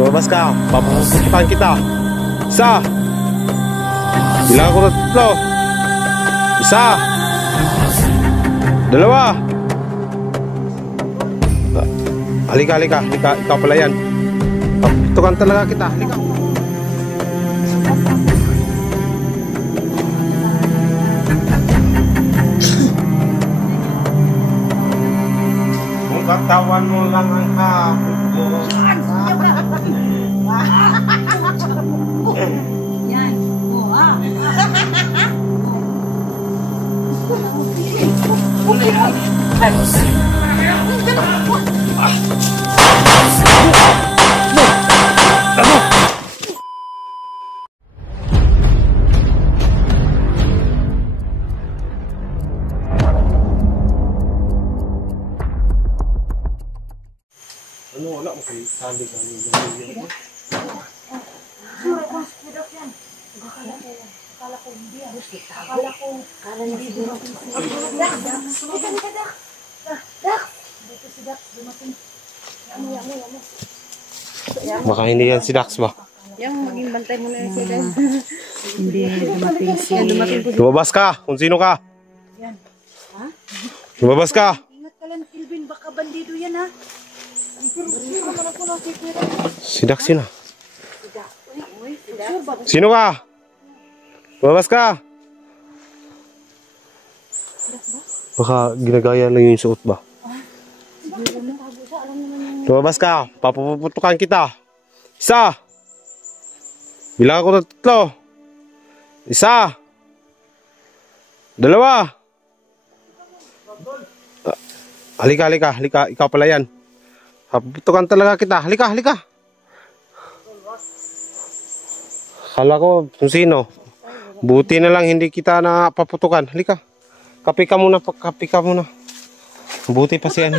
Lumabas ka, papuputukan kita. Isa. Bilang ko na 3. Isa. 2. Halika. Ikaw pala yan. Paputukan talaga kita. Halika. Kung katawan mo lang ang hapon ko. Yan. Wala mo kayo sali kami. Akala ko hindi. Akala hindi. Dax! Dito si Dax. Dumating. Baka hindi yan si Dax ba? Yung maging bantay mo na yung si Dax. Hindi. Dumating siya. Lumabas ka kung sino ka. Yan. Ha? Lumabas ka. Ingat ka lang, Kilvin. Baka bandido yan, ha? Si Dax yun ah. Sino ka? Lumabas ka. Baka ginagaya lang yung suot ba? Lumabas ka. Papuputukan kita. Isa. Bilang ko na 3. Isa. 2. Halika. Ikaw pala yan. Paputukan talaga kita. Halika. Kala ko kung sino. Buti na lang hindi kita na paputukan. Halika. Kape ka muna. Buti pa siya.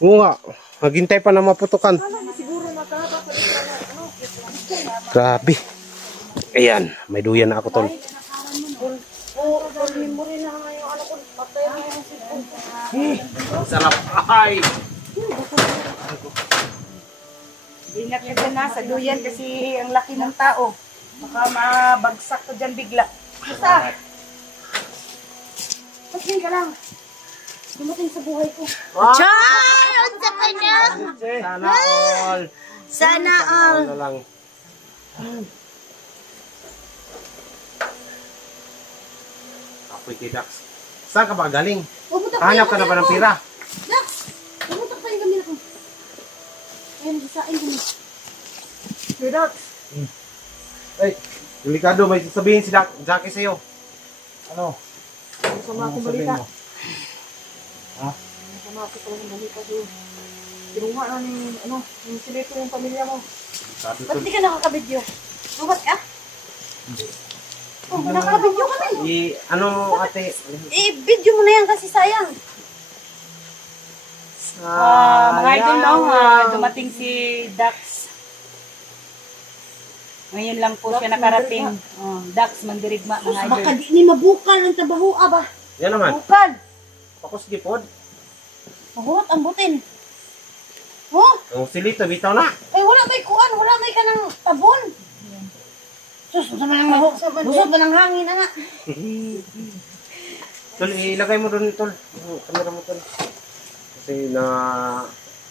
Oo nga. Maghintay pa na maputukan. Grabe. Ayan. May duyan na ako tol. Sarap. Ay. Ingat ka dyan na sa duyan kasi ang laki ng tao. Baka mabagsak ka dyan bigla. Basta! Pasing ka lang. Dumating sa buhay ko. Char! Unsa ka niya? Sana all. Sana all. Na lang. Apoy kay Dax. Saan ka ba galing? Hanap ka na ba ng pira? Dax! Pumunta tayo kami na ko. Ayun, isain kami. Hey, Dax! Ay, delikado. May sasabihin si Jackie sa'yo. Ano? Sama ako balita. Ha? Sama ako palang balita sa'yo. Tinunga na yung silito yung pamilya mo. Ba't di ka nakakabidyo? Lubat ka? Hindi. Oh, nakakabidyo ka na Ano ate? video mo na yan kasi sayang. Mga idol no, dumating si Dax. Ngayon lang po siya nakarating. Dax, mandirigma mga idol. Baka di ni mabukal ang tabahua ba? Yan naman. Bukal. Pakos gipod. Mahurot ang butin. Oh? Ang silito, bitaw na. Eh, wala may kuan, wala may ka ng tabon. Sus, busot ba ng hangin na nga? Tol, ilagay mo doon, tol. Kamera mo, tol. Kasi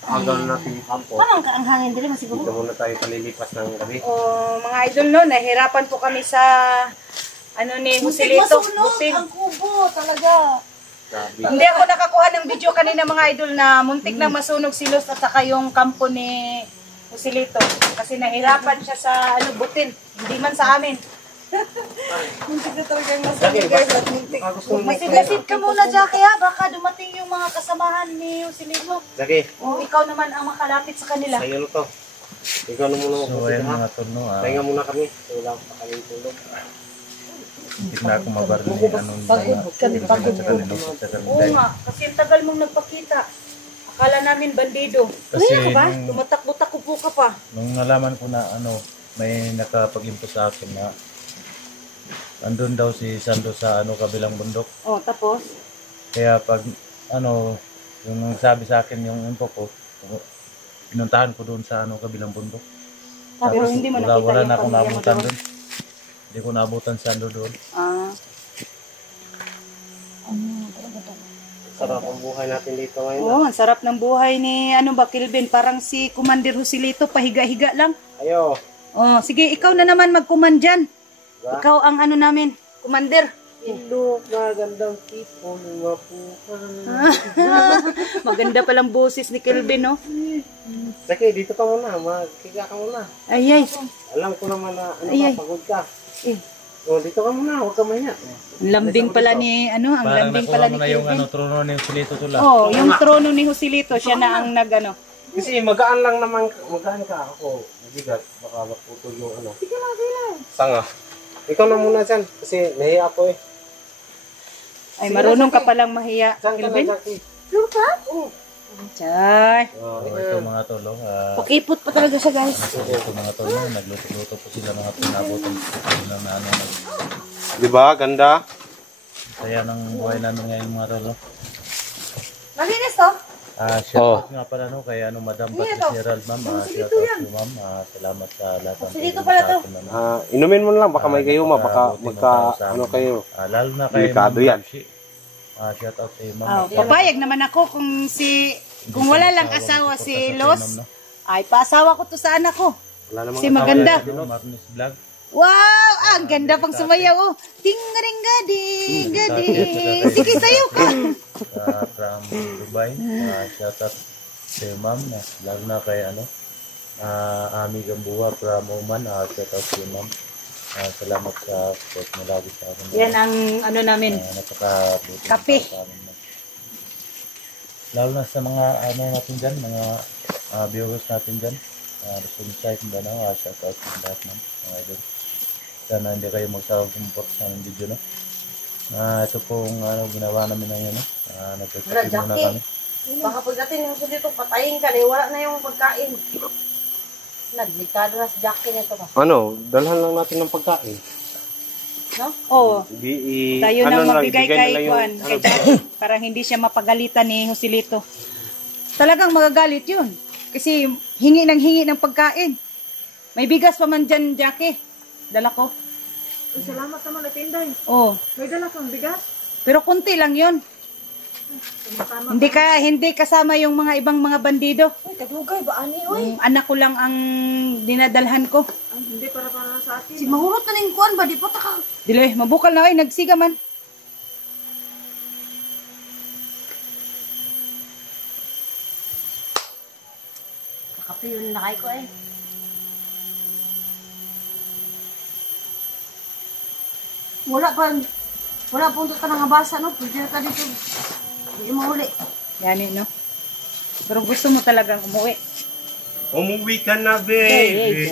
agaw na natin yung kampo. Paano ang hangin dili masiguro? Dito muna tayo palilipas ng gabi. Oh, mga idol no, nahirapan po kami sa ni Joselito. Butin. Ang kubo talaga. Grabe. Hindi ako nakakuha ng video kanina mga idol na muntik na masunog si Luz at saka yung kampo ni Joselito. Kasi nahirapan siya sa butin. Hindi man sa amin. Muntik na talagang masunog guys at muntik. Masigasit ka muna Jackie ha. Baka dumating yung mga kasamahan ni Joselito. Jackie. O ikaw naman ang makalapit sa kanila. Sa'yo na to. Ikaw na muna So ayan mga turno. Pahinga muna kami. Wala pa kami tulog. Hindi na ako mabarni Oo nga, kasi ang tagal mong nagpakita. Akala namin bandido. Kasi Ano ka ba? Tumatakbo-takbo ka pa. nung nalaman ko na may nakapag-impos sa akin na andun daw si Sando sa kabilang bundok. Oh, tapos? Kaya pag yung nagsabi sa akin yung info ko, pinuntahan ko doon sa ano kabilang bundok. Pero hindi mo nakita wala yung na akong pamilya mo naabutan doon. doon. Hindi ko naabutan si Sando doon. Ah. Sarap ang buhay natin dito ngayon. Oo, ang sarap ng buhay ni ano ba, Kelvin? Parang si Commander Joselito, pahiga-higa lang. Ayo. Oh, sige, ikaw na naman mag-command dyan. Ikaw ang ano namin, Commander. Ilog, magandang tipo, mapukan. Maganda palang boses ni Kelvin, no? Sige, dito ka muna. Magkiga ka muna. Ay, ay. Alam ko naman na Ay, ay. pagod ka. Eh, O, dito ka muna. Huwag ka mahiya. ang lambing pala ni, ano, ang Parang lambing nakuha pala mo ni na yung Kelvin. trono ni Joselito tula. Oh, yung trono ni Joselito, siya na ang nag-ano. Kasi magaan lang naman. Magaan ka ako. Mabigat. Baka maputol yung ano. Sige lang. Sanga. Ikaw na muna dyan. Kasi nahiya ako eh. Ay, marunong ka palang mahiya, Dyan ka na, Kelvin. Jackie. Chay. Oh, So, ito mga tolo. Pakipot pa talaga siya, guys. Ito mga tolo. Nagluto-luto po sila mga pinabutan. Na ano. Diba? Ganda. Saya ng buhay namin ngayon mga tolo. Malinis to? Shout out nga pala no kay ano Madam Patricia Gerald ma'am. Shout out to ma'am. Salamat sa lahat ng Dito pala to. Inumin mo na lang. Baka may gayuma. Baka magka ano kayo. Lalo na kay Delikado Ma'am yan. Rapshi. Shout out kay Ma'am. Oh, papayag naman ako kung wala lang asawa si Los, ay paasawa ko to sa anak ko. Wala namang Si maganda. Marnis Vlog. Wow, ang ganda pang sumayaw. Oh. Ting-garing gading, gading. Sige, sayo ka. From Dubai. Shout out kay Ma'am. Lalo na kay ano Ami Gambuha from Oman. Shout out kay Ma'am. Salamat sa support mo lagi sa akin. Yan ang ano namin. Napakabuti Kape. sa amin, ma'am. Lalo na sa mga ano natin dyan, mga viewers natin dyan. Responsive mo na, shout out sa lahat ma'am, mga idol. Sana hindi kayo magsawag support sa aming video, no? Ito pong ano, ginawa namin na yun, no? Nagkakape muna kami. Baka pagdating yung dito, patayin ka, wala na yung pagkain. Naglikado na si Jackie nito ba? Ano, dalhan lang natin ng pagkain. No? Oh, tayo ano nang lang, mabigay ibigay kay nila yung- Juan, kay Jackie, parang hindi siya mapagalitan ni Joselito. Talagang magagalit yun. Kasi hingi ng pagkain. May bigas pa man dyan, Jackie. Dala ko. Salamat naman at Inday. Oh, May dala kang bigas. pero konti lang yun. Hindi kasama yung mga ibang mga bandido. Uy, kadugay ba ani? Uy, Yung anak ko lang ang dinadalhan ko. hindi para sa atin. Si mahurot na ning kuan ba? Di pa taka. Dili, mabukal na ay nagsiga man. Kape yun na kay ko eh. Wala pong ka nang basa no. Pwede ka dito. Hindi mo uli. Yan no. Pero gusto mo talagang umuwi. Umuwi ka na, baby.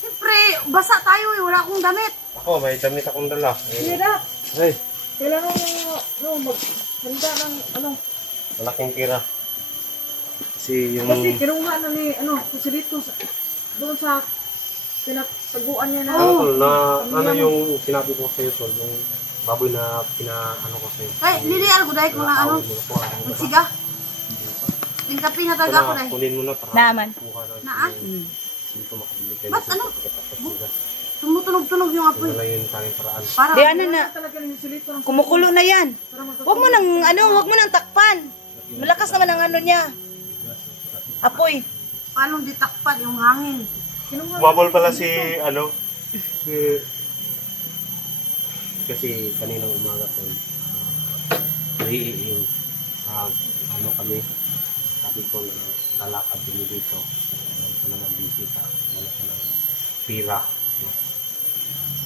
Siyempre, basa tayo eh. Wala akong damit. Ako, may damit akong dala. Hirap. Ay, Kailangan maghanda ng malaking tira. Kasi yung... kinuha na ni Joselito doon sa pinataguan niya na. ano yung sinabi ko sa'yo, tol, yung baboy na pinaano ko sa'yo. Ay, lilial ko dahil ko na magsiga. Tingkapi na talaga ako dahil. Kunin mo na para Naman. kuha na. Naan? Dito makabili kayo. Ba't sa ano? pagkatapos nila. Tumutunog-tunog yung apoy. Yun na lang yung tanging paraan. Para Di ano na, kumukulo na yan. Huwag mo nang takpan. Malakas naman ang ano niya. Apoy. paano ditakpan yung hangin. Bumabol pala si kasi kaninang umaga po kami sabi ko na lalakad din dito ito na ng bisita wala ko ng pira no?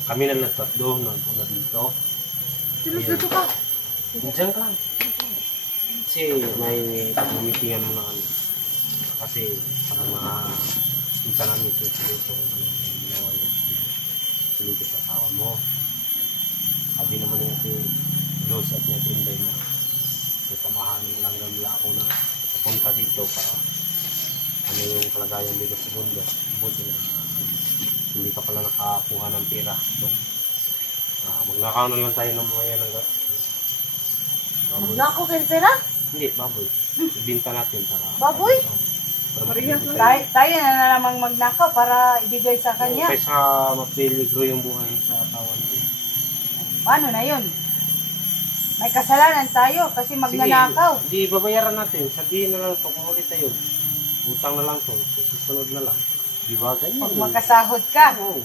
Kami na nagtatlo nagpuna dito Dito ka. diyan ka lang kasi may meetingan mo na kami kasi para kita namin si Silito ginawa niya Silito sa asawa mo. Sabi naman niya si Dos at niya Tinday na sasamahan lang nila ako na papunta dito para ano yung kalagayan dito sa mundo. Buti na hindi ka pala nakakuha ng pera. So, magnakaw na lang tayo ng mga yan. Magnakaw kayo pera? Hindi, baboy. Ibinta natin para... Baboy? Tayo na namang magnakaw para ibigay sa kanya. Kaysa mapiligro yung buhay sa atawan niya. Paano na yun? May kasalanan tayo kasi magnanakaw. Hindi, babayaran natin. Sabihin na lang ito kung ulit tayo. Utang na lang ito. Susunod na lang. Di ba ganyan? Pag magkasahod ka. Oo.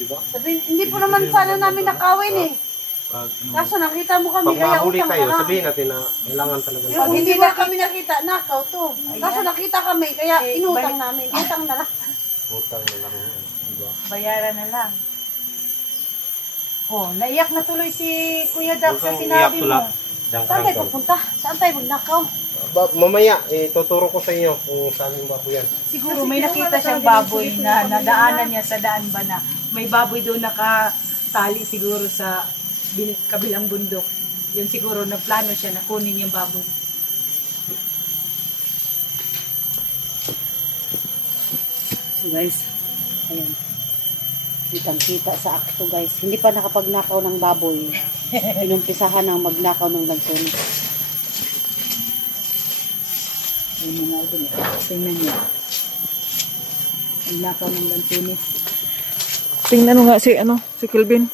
Di ba? Sabi, hindi po naman sana namin nakawin eh. Pag, Kaso nakita mo kami pag kaya mahuli utang tayo, ka na. sabihin natin na kailangan talaga. Pero kung hindi mo kami nakita, nakaw to. Kaso nakita kami, kaya Eh, inutang namin. Utang na lang. Utang na lang. Di ba? Bayaran na lang. Oh, naiyak na tuloy si Kuya Dax sa Huwag kang sinabi iyak mo. tulad. Diyan ka Saan lang tayo tol. pupunta? Saan tayo magnakaw? Mamaya, tuturo ko sa inyo kung saan yung baboy yan. Siguro may nakita siyang baboy na nadaanan niya sa daan ba na may baboy doon nakatali siguro sa kabilang bundok. Yun siguro nagplano siya na kunin yung baboy. So guys, ayan. Kitang-kita sa akto guys. Hindi pa nakapagnakaw ng baboy. Inumpisahan ng magnakaw ng lansones. Ayan mga idol. Tingnan niyo. Magnakaw ng lansones. Tingnan mo nga si Kelvin.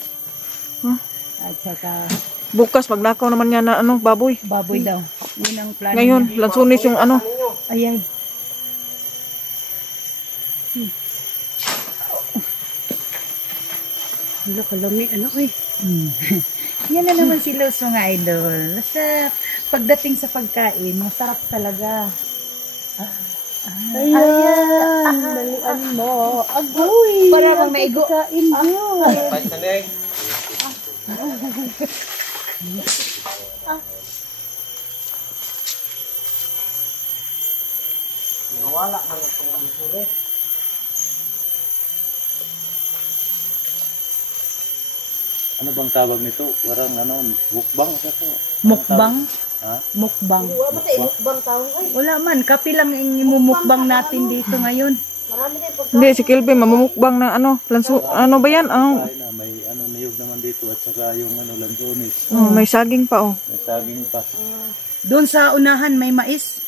At saka Bukas magnakaw naman niya na baboy. baboy daw. Yun ang plano Ngayon, niya. lansunis yung Ay, ay. Wala kalami. Ano eh? Yan na naman si Luz mga idol. Sa pagdating sa pagkain, masarap talaga. Ayan. Dalian mo. Agoy. Para bang maigo. Kain mo. Pagsaneg. Nawala na itong suri. Ano bang tawag nito? Parang mukbang sa to. Mukbang? Ha? Mukbang. Wala ba tayo mukbang tao ay? Wala man, kape lang ang imumukbang natin dito ngayon. Marami tayo pagkain. Hindi, si Kelvin mamumukbang na ba yan? Ay na, may niyog naman dito at saka yung lansones. May saging pa May saging pa. Doon sa unahan may mais.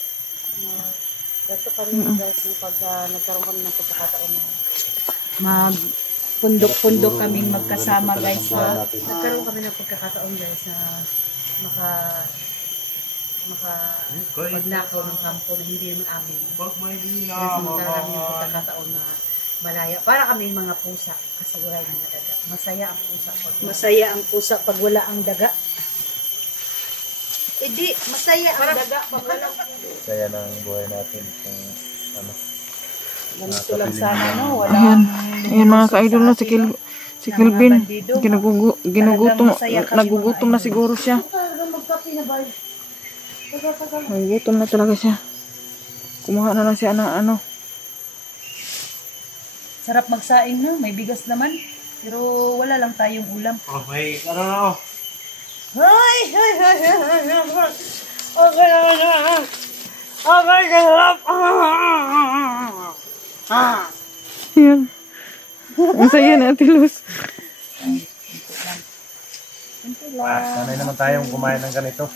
Dito kami guys, pag nagkaroon kami ng pagkakataon na Mag pundok-pundok kaming magkasama guys. nagkaroon kami ng pagkakataon guys na magnakaw ng kampo na hindi naman amin. Kasi magkaroon kami ng pagkakataon na malaya. Para kami mga pusa kasi wala yung mga daga. Masaya ang pusa. Masaya ang pusa pag wala ang daga. Hindi, masaya ang daga pag wala. Saya ng buhay natin kung Ganito lang sana, no? Wala. Ayan mga ka-idol na si Kelvin. Nagugutom na siguro siya. Nagugutom na talaga siya. Kumuha na lang siya ng Sarap magsaing, no? May bigas naman. Pero wala lang tayong ulam. Oh, may ano na ako. Ay! Ay! Ay! Ay! Okay naman na. Okay, sarap. Ayan. Ang saya na, Ate Luz. sanay naman tayong kumain ng ganito.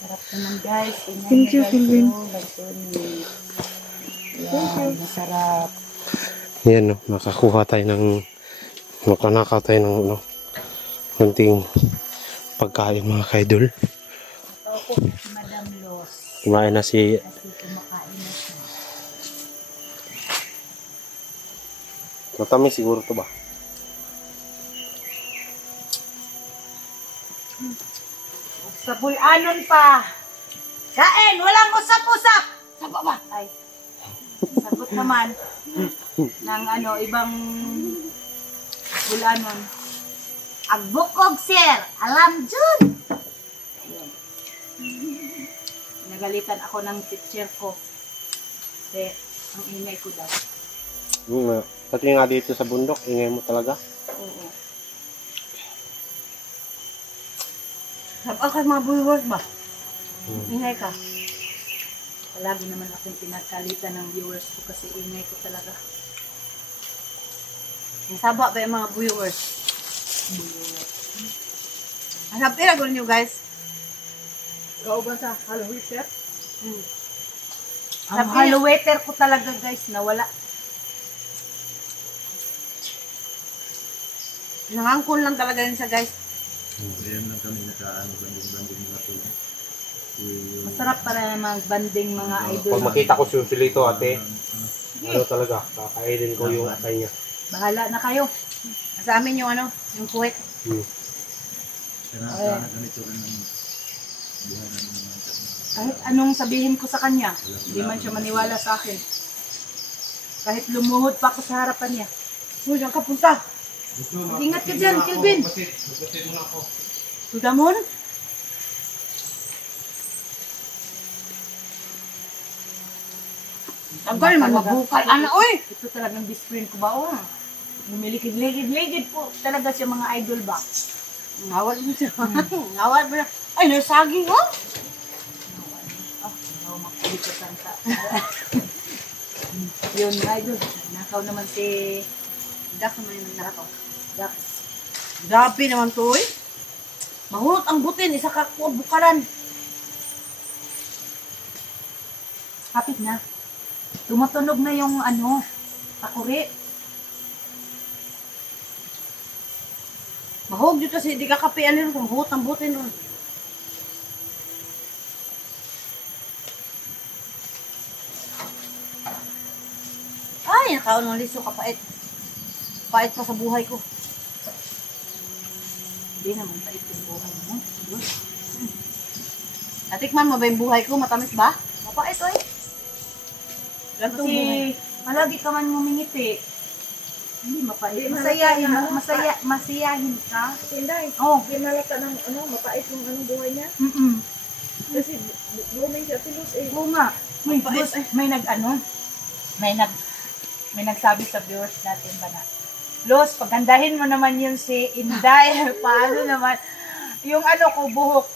Sarap naman, guys. Thank you, Kelvin. Yan, masarap. Yan, no, nakakuha tayo ng nakanakaw tayo ng kunting pagkain mga kaidol. Ito po, Madam Los. Kumain na si Kasi kumakain na siya. matamis siguro to ba? Sa bulanon pa. Kain! Walang usap-usap! Saba ba? Ay. Sagot naman ng ibang bulanon. Agbukog, sir! Alam dyan! Ayun. Nagalitan ako ng teacher ko. Kasi ang ingay ko daw. Pati nga dito sa bundok, ingay mo talaga. Oo. Sabang kayo mga viewers ba? Ingay ka. Palagi naman akong pinagkalitan ng viewers ko kasi ingay ko talaga. Nasaba ba yung mga viewers? Nasabira ko ninyo guys. Ikaw ba sa Halloween, sir? Ang hollow water ko talaga guys, nawala. Nangangkol lang talaga yun siya guys. Ayan lang kami nakaano, banding mga tulong. Masarap para magbanding mga idol. Pag makita ko si Joselito, ate, ano talaga, kakainin ko yung atay niya. Bahala na kayo. Sa amin yung ano, yung kuwet. Sana ganito rin ang buhay ng mga Kahit anong sabihin ko sa kanya, hindi man siya maniwala sa akin. Kahit lumuhod pa ako sa harapan niya. Uy, saan ka punta? Ingat ka dyan, Kelvin. Magbasit muna ako. Tudamon? Tagal, mabukal. Ano, oy! Ito talagang best friend ko ba? Oh. Lumilikid-ligid po talaga siya mga idol ba? Ngawal mo siya. Ngawal mo siya. Ay, nasaging, oh! Ano, makulikutan ka. Yun, mga idol. Nakaw naman si Dax naman yung narako. Dax. Grabe naman to, eh. Mahulot ang butin, isa ka bukalan. Kapit na. Tumutunog na yung ano, takuri. Mahog dito kasi di ka kapialin kung mahulot ang butin. Oh. Ay, nakaon ng liso kapait. Pait pa sa buhay ko. Hindi naman pait yung buhay mo. Natikman mo ba yung buhay ko? Matamis ba? Mapait, oy. Gantong buhay. Kasi malagi ka man ngumingiti. Hindi mapait. Masiyahin ka. Tinday, Oh. ginalata ng ano, mapait yung anong buhay niya. Kasi blooming siya tilos eh. Oo nga. May, Mapait. boss, may nagsabi sa viewers natin ba na, Los, pagandahin mo naman yun si Inday. Paano naman? Yung ano ko, buhok.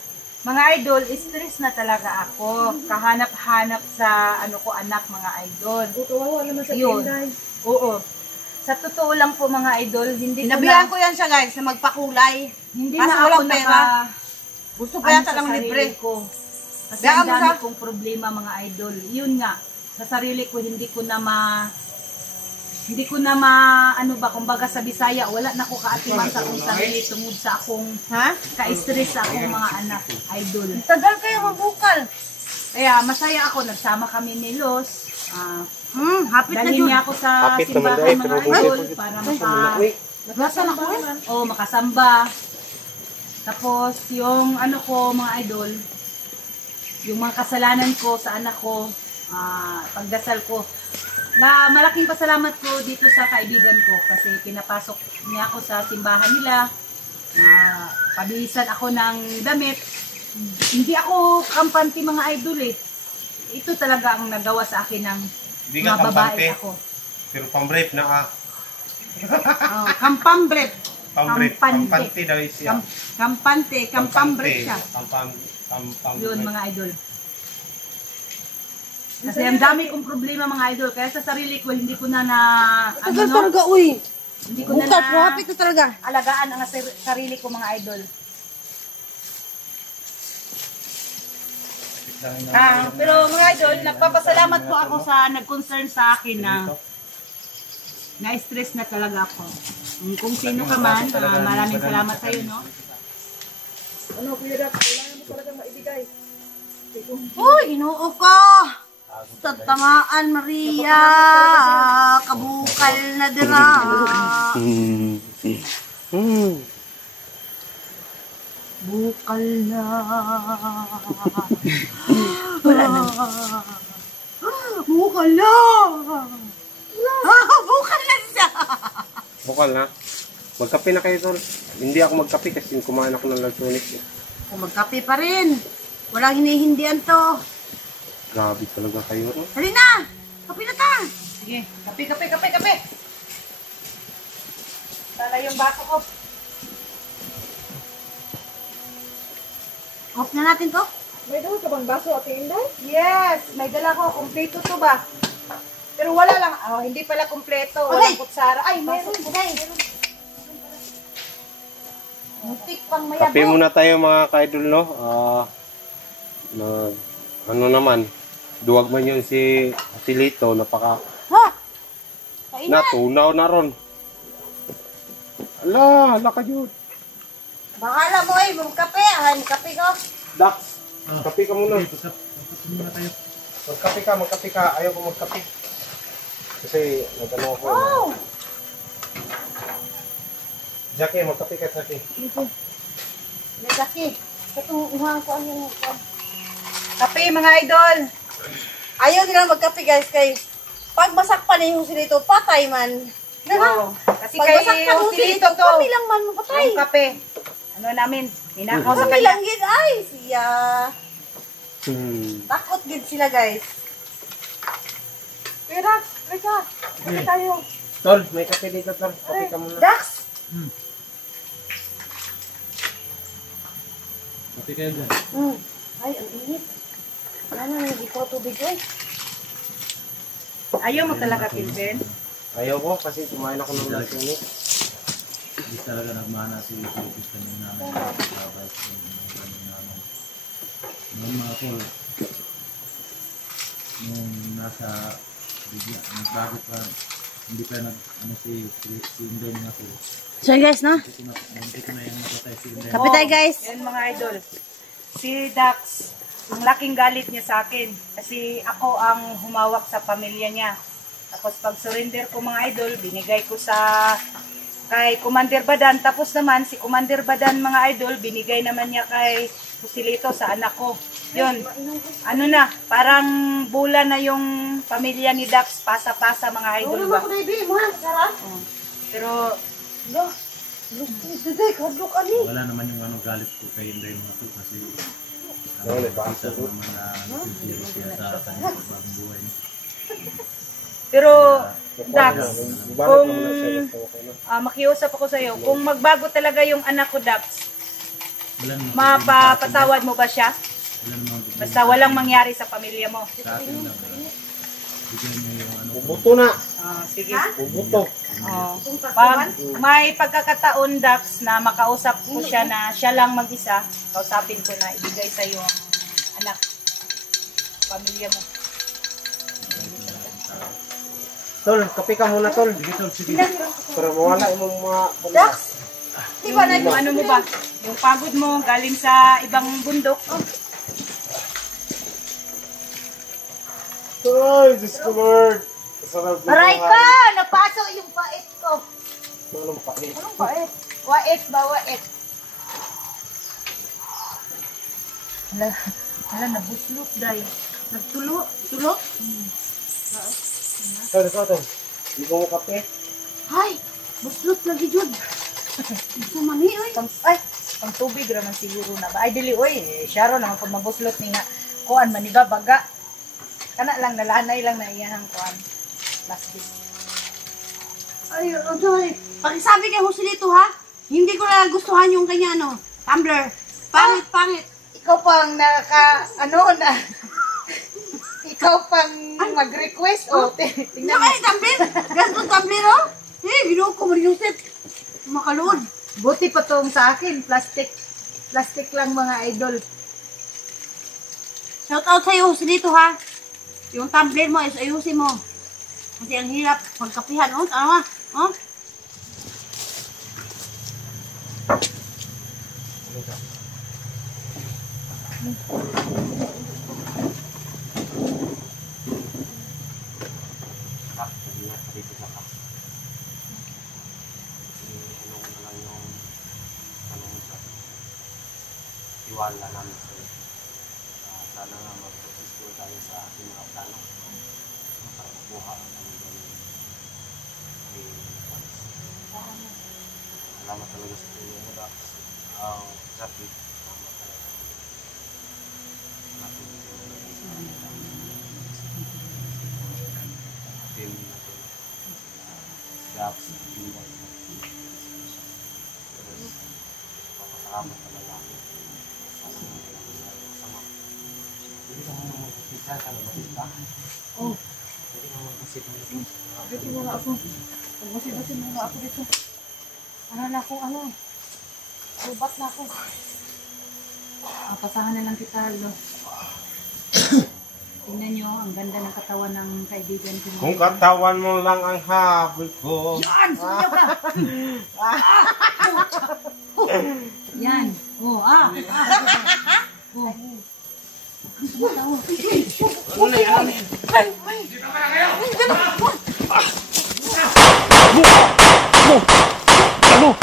Mga idol, stress na talaga ako. Kahanap-hanap sa ano ko, anak, mga idol. Kawawa naman sa Yun. Tinday. Oo. Sa totoo lang po mga idol, hindi Sinabihan ko yan siya guys, na magpakulay. hindi Kaso na ako walang pera. Gusto pa ano yata sa ng sarili libre. ko. Kasi Bayaan ang mo dami siya. kong problema mga idol. Yun nga, sa sarili ko hindi ko na ano ba, kumbaga sa Bisaya, wala na ko kaatiman sa akong sarili tungod sa akong Ha? ka-stress sa akong mga anak, idol. Tagal kayo mabukal. Kaya masaya ako, nagsama kami ni Los. Hapit na Dalhin dyan. niya ako sa Hapit naman simbahan dahil, mga pero idol pwede- para Nasaan ako eh? makasamba. Tapos yung ano ko mga idol, yung mga kasalanan ko sa anak ko, pagdasal ko, na malaking pasalamat ko dito sa kaibigan ko kasi pinapasok niya ako sa simbahan nila, pabilisan ako ng damit. Hindi ako kampante mga idol eh. Ito talaga ang nagawa sa akin ng Hindi ka mga babae kampante. ako. Pero pang-brief na ka. Kampambret. Pang-brief. Kampante. Kampante daw siya. Kampambret siya. Yun mga idol. Kasi ang dami kong problema mga idol. Kaya sa sarili ko, hindi ko na Tagal talaga, uy. hindi ko na Bukal, hapit na talaga. alagaan ang sarili ko mga idol. Pero mga idol, nagpapasalamat po ako sa nag-concern sa akin na na-stress na talaga ako. Kung sino ka man, maraming salamat sa iyo, no? Ano, Kuya Dak, kailangan mo talaga maibigay. Uy, inuo ka. Sa tamaan, Maria. Kabukal na dira. Bukal na. Bukal na. Bukal na siya. Bukal na. Magkape na kayo tol. Hindi ako magkape kasi kumain ako ng lagsunik. Kung magkape pa rin. Walang hinihindihan to. Grabe talaga kayo. Dali na. Kape na ta. Sige, kape. Tala yung baso ko. Off na natin to. May daw ka bang baso, Ate Inday? Yes, may dala ko. Kompleto to ba? Pero wala lang. Hindi pala kompleto. Walang kutsara. Ay, meron. Muntik pang mayabong. Kape muna tayo mga ka-idol no. Ano naman. Duwag man yun si Lito, napaka Ha? Kain na. natunaw na ron. Ala, ka yun. Bahala mo ay, kape. Kape ko. Dax, kape ka muna. Muna tayo. Magkape ka. Ayaw ko magkape. Kasi nagano ako. Wow! Jackie, magkape ka, Jackie. Nagaki. Katuhan ko ang yung kape, mga idol. Ayaw nila magkape, guys, kay pag masakpan yung Joselito, patay man. Wow. Kasi Pag kay masakpan yung Joselito Joselito, to. kami lang man mapatay. Yung kape. Ano namin? Ninakaw sa Kami kanya. lang gid ay siya. Takot gid sila, guys. Pero, teka. Kape tayo. Tol, may kape dito, Tol. Kape ka muna. Dax! Pati kayo dyan. Ay, ang init. Wala na, hindi ko tubig eh. Ayaw mo talaga, Pilben. Ayaw ko kasi kumain ako ng last minute. Hindi talaga nagmana si Lucas kanina namin. Babay sa kanina namin. Noong mga tol, nung nasa bigla, nagbago pa, hindi pa si Inday nga po. So guys, no? Hindi ko na yung napatay si Inday. Kape tayo, guys. Yan, mga idol. Si Dax, ang laking galit niya sa akin. Kasi ako ang humawak sa pamilya niya. Tapos pag surrender ko, mga idol, binigay ko kay Commander Badan. Tapos naman, si Commander Badan, mga idol, binigay naman niya kay Joselito sa anak ko. Yun, ano na, parang bula na yung pamilya ni Dax, pasa-pasa, mga idol ba? Pero, Wala naman yung galit ko kay Inday mga tol kasi isa naman na nagtitiro siya sa kanyang pagbagong buhay niya. pero, Dax, Balik ka muna siya. Basta okay na. makiusap ako sa'yo, kung magbago talaga yung anak ko, Dax, Wala naman mapapatawad mo ba siya? Wala naman Basta walang mangyari sa pamilya mo. sa atin lang. Bigyan niyo yung Bubuto na. Sige. Bubuto. Pag may pagkakataon, Dax, na makausap ko siya na siya lang mag-isa, kausapin ko na ibigay sa iyo ang anak, pamilya mo. Tol, kape ka muna, Tol. Sige tol, sige. Para mawala yung mga... Dax! Di ba na yung ano mo ba? Yung pagod mo galing sa ibang bundok. Ay, Diyos ko, Lord. Sarap na Aray ka! Napasok yung pait ko. Anong pait? Anong pait? Wait ba? Wait. Hala, nabuslot dahil. Nagtulo? Tulo? Tol, ikaw, Tol. Hindi ko mo kape. Ay! Buslot lagi jud. Gusto mani, oy. Pang tubig raman siguro na ba? Ay, dili, oy. Sharo naman pag mabuslot niya. Kuan, maniba, baga. Kana lang, nalanay lang na iyahang kuan. Plastic. Ay, Odoy. Pakisabi kay Joselito, ha? Hindi ko na gustuhan yung kanya, tumbler. Pangit. Ikaw pang ikaw pang mag-request. Tingnan mo. Ay, tumbler? Ganto tumbler, oh? Binuo ko mo rin Joseph. Makaluod. Buti pa tong sa akin. Plastic lang, mga idol. Shout out sa'yo, Joselito, ha? Yung tumbler mo, ayusin mo. Kasi ang hirap pagkapihan, oh. Ano nga? Oh? Iwala namin sa iyo. Sana nga mag-successful tayo sa ating mga plano. Para makuha ang aming salamat talaga sa iyo, Dax. Jackie, salamat talaga. Natin team natin. Dax, Inday. Papasalamat talaga ako. Pwede ka muna mag-pisa ka na basista? Oo. Pwede ka mag-basita nito. Dito muna ako. Magbasin muna ako dito. Subat na ako. Pasahan na lang kita, Lo. Tingnan nyo, ang ganda ng katawan ng kaibigan ko. Kung katawan mo lang ang habol ko. Yan! Sumayaw ka! Yan. Oh, ah. Oh. Ano na yan? Ano?